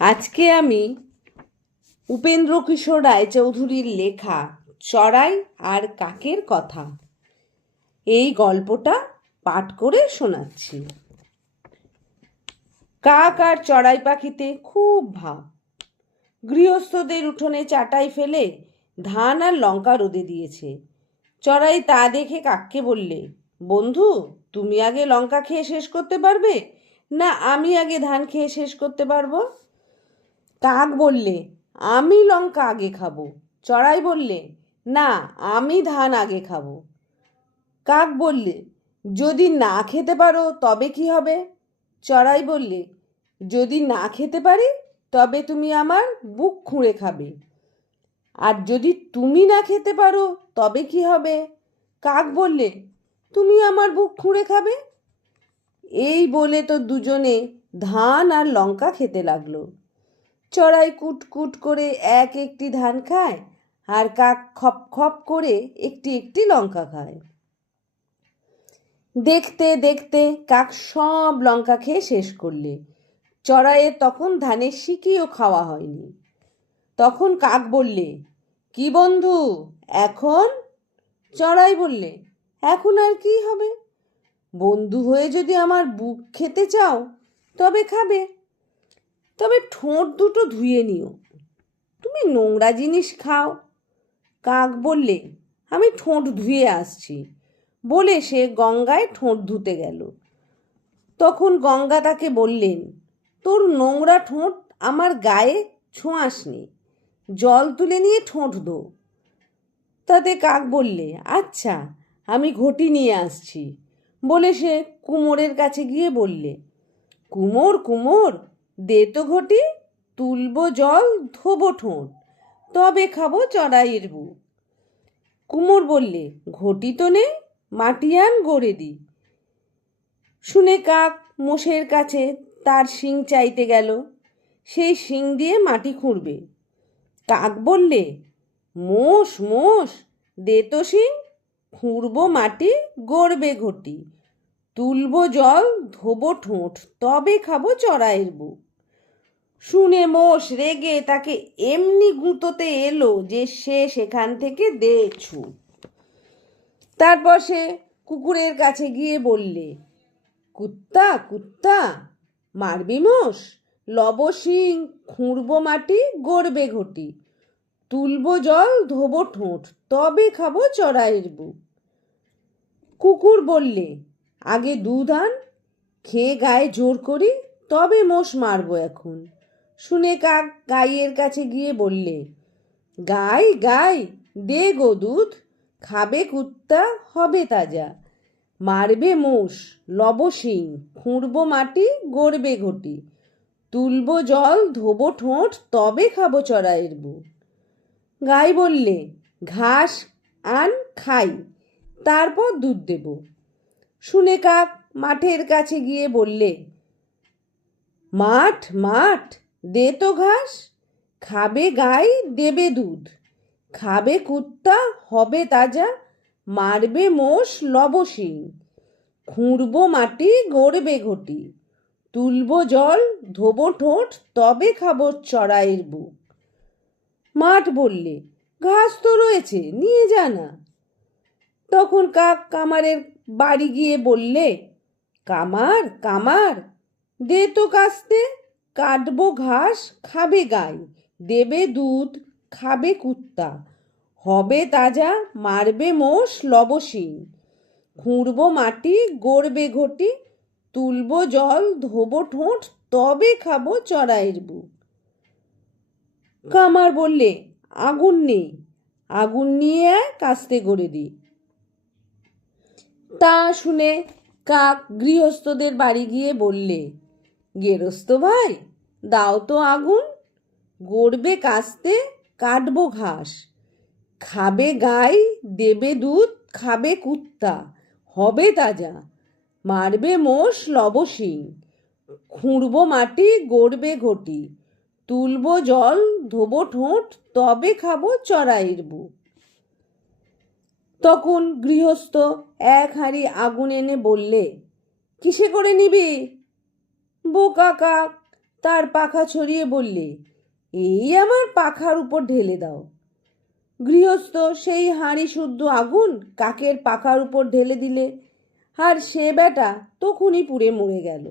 আজকে আমি উপেন্দ্র কিশোর রায়চৌধুরীর লেখা চড়াই আর কাকের কথা এই গল্পটা পাঠ করে শোনাচ্ছি। কাক আর চড়াই পাখিতে খুব ভাব। গৃহস্থদের উঠোনে চাটাই ফেলে ধান আর লঙ্কা রোদে দিয়েছে। চড়াই তা দেখে কাককে বললে, বন্ধু, তুমি আগে লঙ্কা খেয়ে শেষ করতে পারবে, না আমি আগে ধান খেয়ে শেষ করতে পারবো? কাক বললে, আমি লঙ্কা আগে খাবো। চড়াই বললে, না আমি ধান আগে খাবো। কাক বললে, যদি না খেতে পারো তবে কি হবে? চড়াই বললে, যদি না খেতে পারি তবে তুমি আমার বুক খুঁড়ে খাবে। আর যদি তুমি না খেতে পারো তবে কি হবে? কাক বললে, তুমি আমার বুক খুঁড়ে খাবে। এই বলে তো দুজনে ধান আর লঙ্কা খেতে লাগলো। চড়াই কুটকুট করে এক একটি ধান খায়, আর কাক খপ খপ করে একটি একটি লঙ্কা খায়। দেখতে দেখতে কাক সব লঙ্কা খেয়ে শেষ করলে। চড়াইয়ের তখন ধানের শিকিও খাওয়া হয়নি। তখন কাক বললে, কি বন্ধু এখন? চড়াই বললে, এখন আর কি হবে? বন্ধু হয়ে যদি আমার বুক খেতে চাও তবে খাবে, তবে ঠোঁট দুটো ধুয়ে নিও, তুমি নোংরা জিনিস খাও। কাক বললে, আমি ঠোঁট ধুয়ে আসছি, বলে সে গঙ্গায় ঠোঁট ধুতে গেল। তখন গঙ্গা তাকে বললেন, তোর নোংরা ঠোঁট আমার গায়ে ছোঁয়াসনি, জল তুলে নিয়ে ঠোঁট ধো। তাতে কাক বললে, আচ্ছা আমি ঘটি নিয়ে আসছি, বলে সে কুমোরের কাছে গিয়ে বললে, কুমোর কুমোর, দে তো ঘটি, তুলবো জল, ধোবো ঠোঁট, তবে খাবো চড়াইয়ের বুক। কুমোর বললে, ঘটি তো নেই, মাটি আন গড়ে দি। শুনে কাক মোষের কাছে তার শিং চাইতে গেল, সেই শিং দিয়ে মাটি খুঁড়বে। কাক বললে, মোষ মোষ, দে তো শিং, খুঁড়বো মাটি, গড়বে ঘটি, তুলবো জল, ধোবো ঠোঁট, তবে খাবো চড়াইয়ের বুক। শুনে মোষ রেগে তাকে এমনি গুঁতোতে এলো যে সে সেখান থেকে দে ছুট। তারপর সে কুকুরের কাছে গিয়ে বললে, কুত্তা কুত্তা, মারবি মোষ, লব শিং, খুঁড়বো মাটি, গড়বে ঘটি, তুলবো জল, ধোবো ঠোঁট, তবে খাবো চড়াইয়ের বুক। কুকুর বললে, আগে দুধ আন, খেয়ে গায়ে জোর করি, তবে মোষ মারবো এখন। শুনে কাক গাইয়ের কাছে গিয়ে বললে, গাই গাই, দে গো দুধ, খাবে কুত্তা, হবে তাজা, মারবে মোষ, লব শিং, খুঁড়বো মাটি, গড়বে ঘটি, তুলবো জল, ধোবো ঠোঁট, তবে খাবো চড়াইয়ের বুক। গাই বললে, ঘাস আন খাই, তারপর দুধ দেব। শুনে কাক মাঠের কাছে গিয়ে বললে, মাঠ মাঠ, দে তো ঘাস, খাবে গাই, দেবে দুধ, খাবে কুত্তা, হবে তাজা, মারবে মোষ, লব শিং, খুঁড়বো মাটি, গড়বে ঘটি, তুলবো জল, ধোবো ঠোঁট, তবে খাবো চড়াইয়ের বুক। মাঠ বললে, ঘাস তো রয়েছে, নিয়ে যা না। তখন কাক কামারের বাড়ি গিয়ে বললে, কামার কামার, দে তো কাস্তে, কাটবো ঘাস, খাবে গাই, দেবে দুধ, খাবে কুত্তা, হবে তাজা, মারবে মোষ, লব শিং, খুঁড়বো মাটি, গড়বে ঘটি, তুলবো জল, ধোবো ঠোঁট, তবে খাবো চড়াইয়ের বুক। কামার বললে, আগুন নেই, আগুন নিয়ে আয়, কাস্তে গড়ে দি। তা শুনে কাক গৃহস্থদের বাড়ি গিয়ে বললে, গেরস্ত ভাই, দাও তো আগুন, গড়বে কাস্তে, কাটবো ঘাস, খাবে গাই, দেবে দুধ, খাবে কুত্তা, হবে তাজা, মারবে মোষ, লব শিং, খুঁড়বো মাটি, গড়বে ঘটি, তুলবো জল, ধোবো ঠোঁট, তবে খাবো চড়াইয়ের বুক। তখন গৃহস্থ এক হাঁড়ি আগুন এনে বললে, কিসে করে নিবি? বোকা কাক, তার পাখা ছড়িয়ে বললে, এই আমার পাখার উপর ঢেলে দাও। গৃহস্থ সেই হাঁড়ি শুদ্ধ আগুন কাকের পাখার উপর ঢেলে দিলে, আর সে বেটা তখনই পুড়ে মরে গেল।